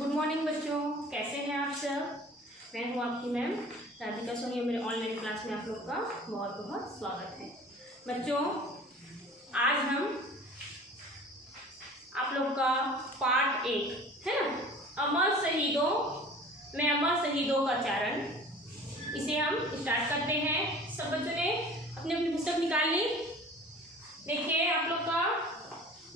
Good morning बच्चों, कैसे हैं आप सब। मैं हूँ आपकी मैम राधिका सोनी। मेरे ऑनलाइन क्लास में आप लोग का बहुत बहुत स्वागत है। बच्चों, आज हम आप लोग का पार्ट 1 है ना, अमर शहीदों का चारण, इसे हम स्टार्ट करते हैं। सब बच्चों ने अपनी अपनी पुस्तक निकाल ली। देखिए आप लोग का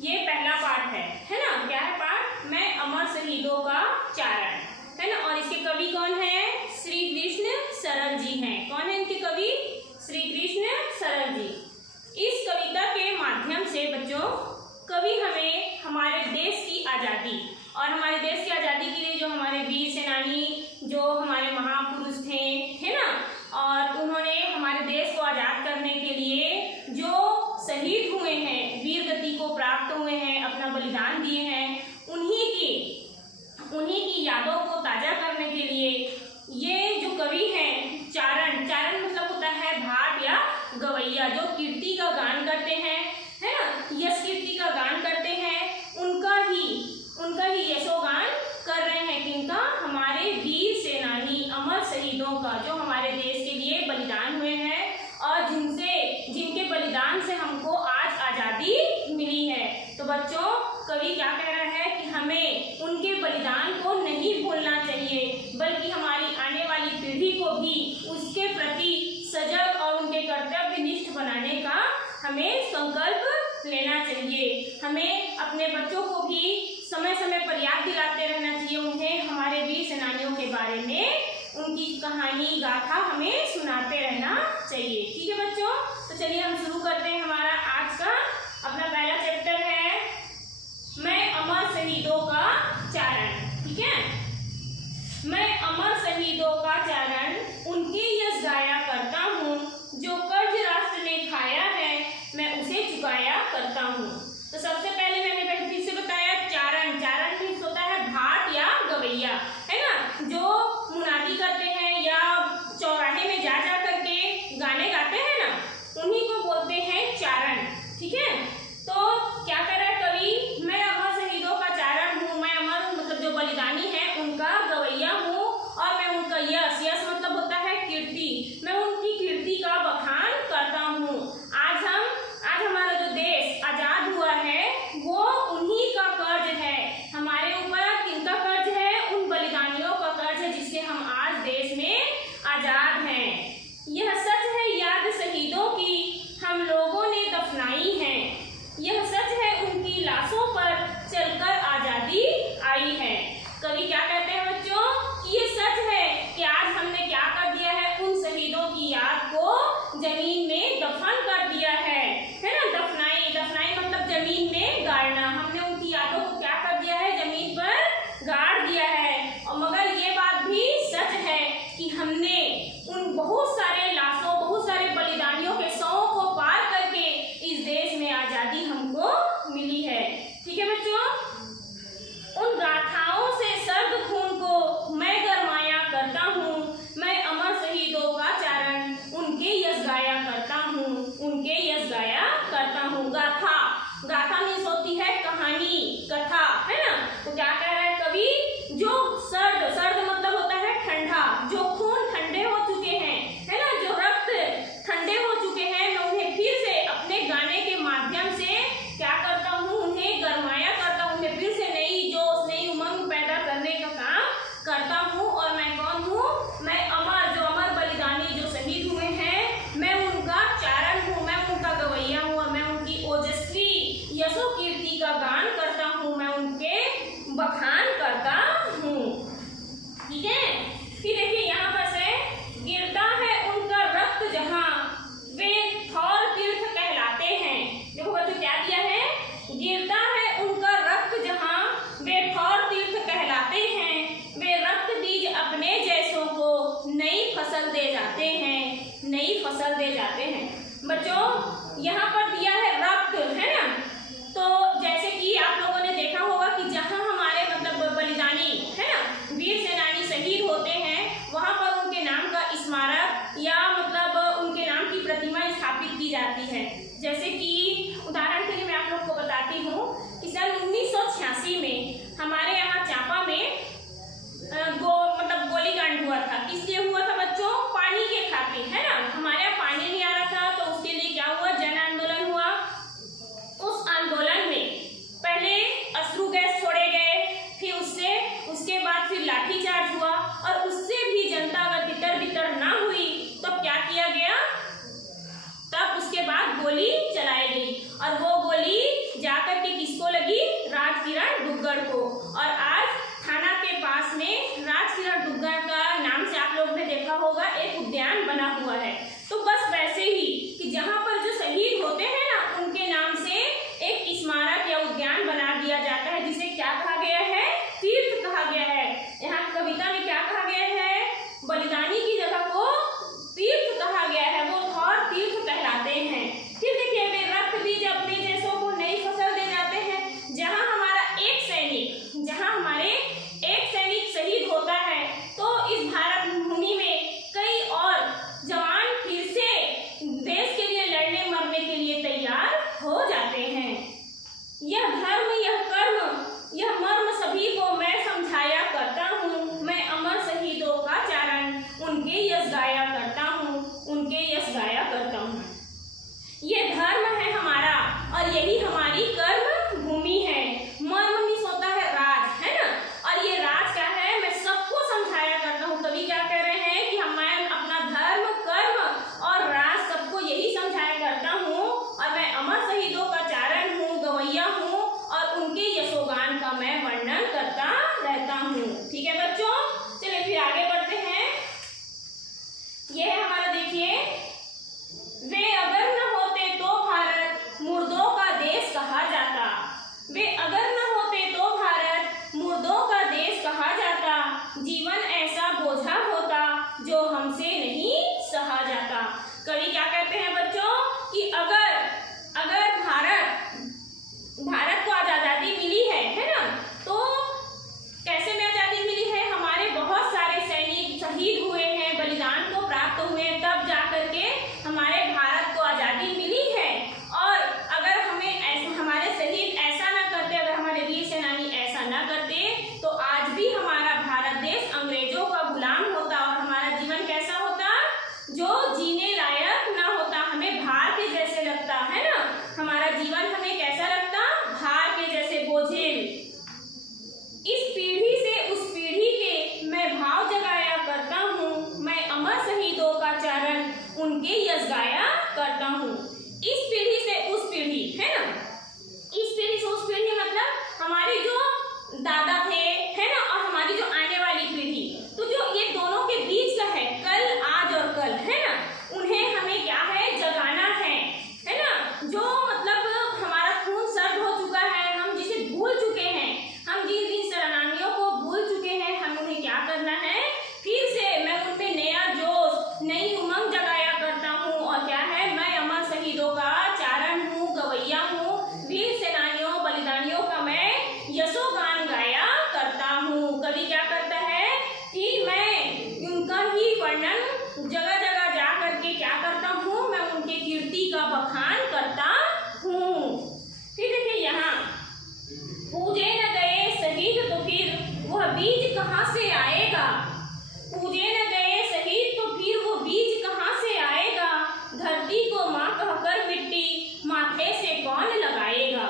ये पहला पार्ट है ना। क्या है पार्ट? मैं अमर शहीदों का चारण, है ना। और इसके कवि कौन है? श्री कृष्ण सरल जी हैं। कौन है इनके कवि? श्री कृष्ण सरल जी। इस कविता के माध्यम से बच्चों कवि हमें हमारे देश की आज़ादी और हमारे देश की आज़ादी के लिए जो हमारे वीर सेनानी, जो हमारे महापुरुष थे, है ना, और उन्होंने हमारे देश को आज़ाद करने के लिए जो शहीद हुए हैं, वीर गति को प्राप्त हुए हैं, अपना बलिदान दिए हैं, उन्हीं की यादों को ताज़ा करने के लिए ये जो कवि हैं चारण मतलब होता है भाट या गवैया, जो कीर्ति का गान करते हैं, है ना, यश कीर्ति का गान करते हैं, उनका ही यशोगान कर रहे हैं। किनका? हमारे वीर सेनानी, अमर शहीदों का, जो हमारे देश के लिए बलिदान हुए हैं और जिनके बलिदान से हमको आज आज़ादी मिली है। तो बच्चों कवि क्या कह रहा है कि हमें उनके बलिदान को नहीं भूलना चाहिए, बल्कि हमारी आने वाली पीढ़ी को भी उसके प्रति सजग और उनके कर्तव्यनिष्ठ बनाने का हमें संकल्प लेना चाहिए। हमें अपने बच्चों को भी समय समय पर याद दिलाते रहना चाहिए, उन्हें हमारे वीर सेनानियों के बारे में उनकी कहानी गाथा हमें सुनाते रहना चाहिए। ठीक है बच्चों, तो चलिए हम शुरू करते हैं। हमारा आज का अपना पहला चैप्टर है मैं अमर शहीदों का चारण। ठीक है, मैं अमर शहीदों का चारण उनके यश गाया करता हूँ, जो कर्ज राष्ट्र ने खाया है मैं उसे चुकाया करता हूँ। तो सबसे पहले मैंने फिर से बताया, चारण मीन्स होता है भाट या गवैया, है ना, जो मुनादी करते हैं या चौराहे में जा करके गाने गाते हैं ना, उन्हीं को बोलते हैं चारण। ठीक है, तो क्या कर रहा है कवि? मैं अमर शहीदों का चारण हूँ, मैं अमर मतलब जो बलिदानी है उनका गवैया हूँ, और मैं उनका यश मतलब होता है कीर्ति, मैं उनकी कीर्ति का बखान करता हूँ। आज हमारा जो देश आजाद हुआ है वो उन्हीं का कर्ज है हमारे ऊपर। किनका कर्ज है? उन बलिदानियों का कर्ज है, जिससे हम आज देश में आजाद हैं। यह सच है याद शहीदों की हम लोगों ने दफनाई है, यह सच है उनकी लाशों पर चलकर आजादी आई है। कवि क्या कहते हैं बच्चों कि ये सच है कि आज हमने क्या कर दिया है, उन शहीदों की याद को जमीन में दफन कर दिया है ना। दफनाई मतलब जमीन में गाड़ना। हमने उनकी यादों को क्या कर दिया है? जमीन पर गाड़ दिया है। और मगर ये बात भी सच है कि हमने उन बहुत सारे लाशों, बहुत सारे बलिदानियों के शवों को पार करके इस देश में आजादी हमको मिली है। ठीक है बच्चों, उन गाथाओं से सर्द खून को मैं गरमाया करता हूँ, मैं अमर शहीदों का चारण उनके यश गाया करता हूँ, उनके यश गाया करता हूँ। गाथा मीन्स होती है कहानी, कथा, है ना। तो क्या कह रहा है कवि? जो सर्द मतलब होता है ठंडा, जो खून ठंडे हो चुके हैं, है ना, जो रक्त ठंडे हो चुके हैं, मैं उन्हें फिर से अपने गाने के माध्यम से क्या करता हूँ? उन्हें गरमाया करता हूँ, उन्हें फिर से नई जोश, नई उमंग पैदा करने का काम करता हूँ। और मैं कौन हूँ? मैं जो अमर बलिदानी जो शहीद हुए हैं, मैं उनका चारण हूँ, मैं उनका गवैया हूँ, और मैं उनकी ओजस्वी यशो कीर्ति का गान करता हूँ, मैं उनके बखान करता हूँ। ठीक है, फिर देखिए यहाँ पर से गिरता है उनका रक्त जहाँ वे थौर तीर्थ कहलाते हैं। देखो बच्चों क्या दिया है? गिरता है उनका रक्त जहाँ वे थौर तीर्थ कहलाते हैं, वे रक्त बीज अपने जैसों को नई फसल दे जाते हैं, नई फसल दे जाते हैं। बच्चों यहाँ पर दिया है रक्त, है ना। तो जैसे कि आप लोगों ने देखा होगा कि जहाँ हमारे मतलब बीज कहाँ से आएगा, पूजे न गए शहीद तो फिर वो बीज कहाँ से आएगा, धरती को माँ कहकर मिट्टी माथे से कौन लगाएगा।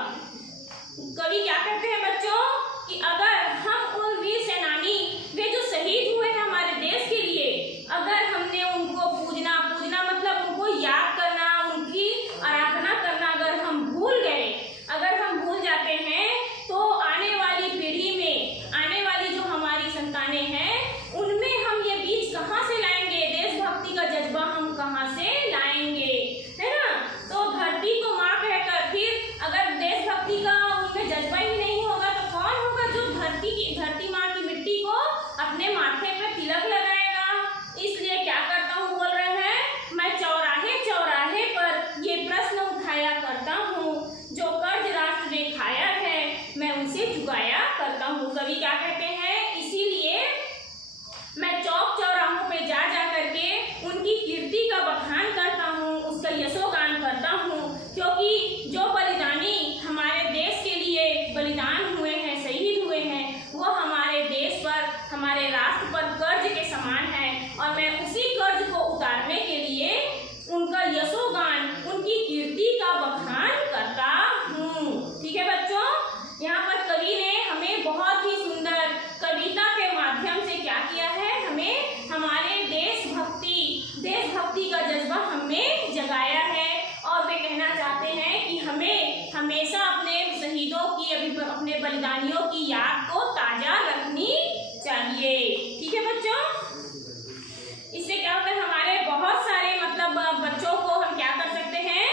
कवि क्या कहते हैं बच्चों कि अगर हम उन वीर सेनानी वे जो शहीद हुए हैं हमारे देश के लिए, अगर हमने उनको पूजना मतलब उनको याद करना, उनकी आराधना करना अगर हम भूल गए, अगर हम भूल जाते हैं तो आने वाली पीढ़ी में, आने वाली जो हमारी संतानें हैं उनमें हम ये बीज कहाँ से लाएंगे, देशभक्ति का जज्बा हम कहाँ से लाएंगे, है ना। तो धरती को माँ कहकर फिर अगर देशभक्ति का उनमें जज्बा ही नहीं होगा तो कौन होगा जो धरती माँ की मिट्टी को अपने माथे पे तिलक लगाएगा। इसलिए क्या करता हूँ बोल रहे हैं, मैं चौराहे चौराहे पर ये प्रश्न उठाया करता हूँ, जो कर्ज राष्ट्र ने खाया है मैं उनसे चुकाया करता हूँ। कवि क्या कहते हैं, इसीलिए मैं चौक चौराहों पे जा जा करके उनकी कीर्ति का बखान करता हूँ, उसका यशोगान करता हूँ, क्योंकि जो बलिदानी हमारे देश के लिए बलिदान हुए हैं, शहीद हुए हैं, वो हमारे देश पर, हमारे राष्ट्र पर कर्ज के समान है। और मैं उसी कर्ज को उतारने के लिए उनका यशोगान, उनकी कीर्ति का बखान करता हूँ। ठीक है बच्चों, यहाँ पर कवि ने हमें बहुत ही सुंदर कविता के माध्यम से क्या किया है, हमें हमारे देशभक्ति का जज्बा हमें जगाया है। और वे कहना चाहते हैं कि हमें हमेशा अपने शहीदों की, अपने बलिदानियों की याद को ताजा रखनी चाहिए। ठीक है बच्चों, इससे क्या होता है, हमारे बहुत सारे मतलब बच्चों को हम क्या कर सकते हैं,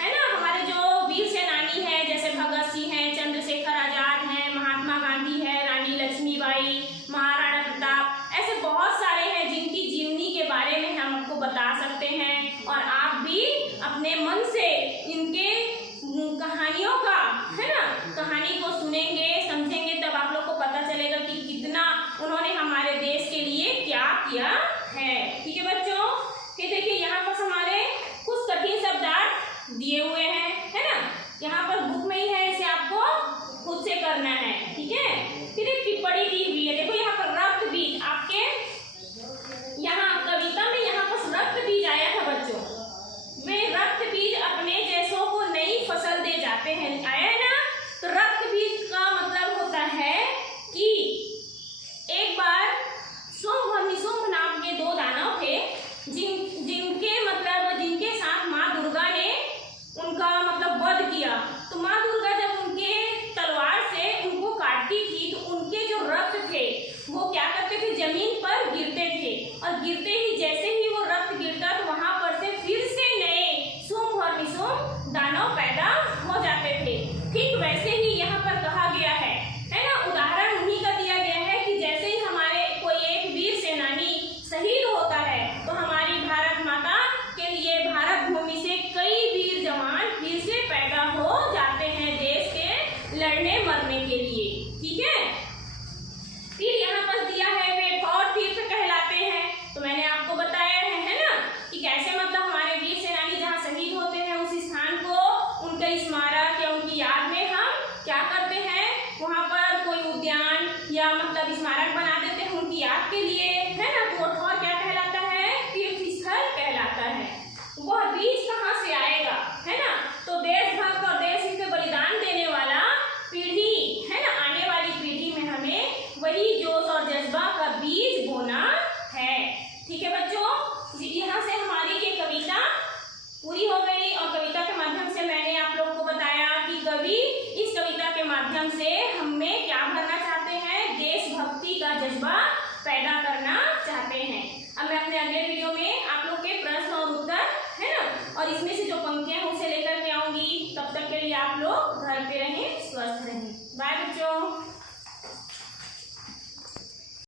है ना, हमारे जो वीर सेनानी है जैसे भगत सिंह है, चंद्रशेखर आजाद है, महात्मा गांधी है, रानी लक्ष्मीबाई, महाराणा प्रताप, ऐसे बहुत सारे हैं जिनकी जीवनी के बारे में हम आपको बता सकते हैं। और आप भी अपने मन से इनके कहानियों का, है ना, कहानी को सुनेंगे, समझेंगे, तब आप लोग को पता चलेगा कि कितना उन्होंने हमारे देश के लिए क्या किया है। ठीक है बच्चों, फिर देखिए यहाँ पर हमारे कुछ कठिन शब्दार्थ दिए हुए हैं, है ना, यहाँ पर बुक में ही है, इसे आपको खुद से करना है। ठीक है, फिर एक टिप्पणी दी हुई है, देखो यहाँ पर रक्त बीज, आपके यहाँ कविता में यहाँ पर रक्त बीज आया था बच्चों, वे रक्त बीज अपने जैसों को नई फसल दे जाते हैं, आया ना। तो रक्त बीज का मतलब होता है कि एक बार शुंभ और निशुंभ नाम के दो दानव थे, जिनके साथ माँ दुर्गा ने उनका मतलब वध किया। तो माँ दुर्गा जब उनके तलवार से उनको काटती थी तो उनके जो रक्त थे वो क्या करते थे, जमीन पर गिरते थे, और गिरते ही जैसे ही वो रक्त गिरता तो वहां पर से फिर से नए शुंभ और निशुंभ दानव पैदा हो जाते थे। ठीक वैसे ही यहाँ पर कहा गया है ना, उदाहरण उन्हीं का दिया गया है कि जैसे ही हमारे कोई एक वीर सेनानी शहीद होता है तो हमारी भारत माता के लिए भारत भूमि से कई वीर जवान फिर से पैदा हो जाते हैं देश के लड़ने मरने के लिए। ठीक है, फिर यहाँ पर दिया है वे ठौर तीर्थ कहलाते हैं। तो मैंने आपको बताया है ना, कि कैसे मतलब हमारे वीर सेनानी जहाँ शहीद होते हैं उस स्थान को उनके स्मारक या उनकी याद में हम क्या करते हैं, वहाँ पर कोई उद्यान या मतलब स्मारक बना देते हैं उनकी याद के लिए, है ना। तो ठौर क्या कहलाता है, तीर्थ स्थल कहलाता है। वह बीज कहाँ से आएगा, है ना, तो देशभक्त और देश हित में बलिदान देने वाला पीढ़ी, है ना, आने वाली पीढ़ी में हमें वही जोश और जज्बा का बीज बोना है। ठीक है बच्चों, यहाँ से हमारी ये कविता पूरी हो गई, और कविता के माध्यम से मैंने आप लोग को बताया कि कवि इस कविता के माध्यम से हमें क्या भरना चाहते हैं, देशभक्ति का जज्बा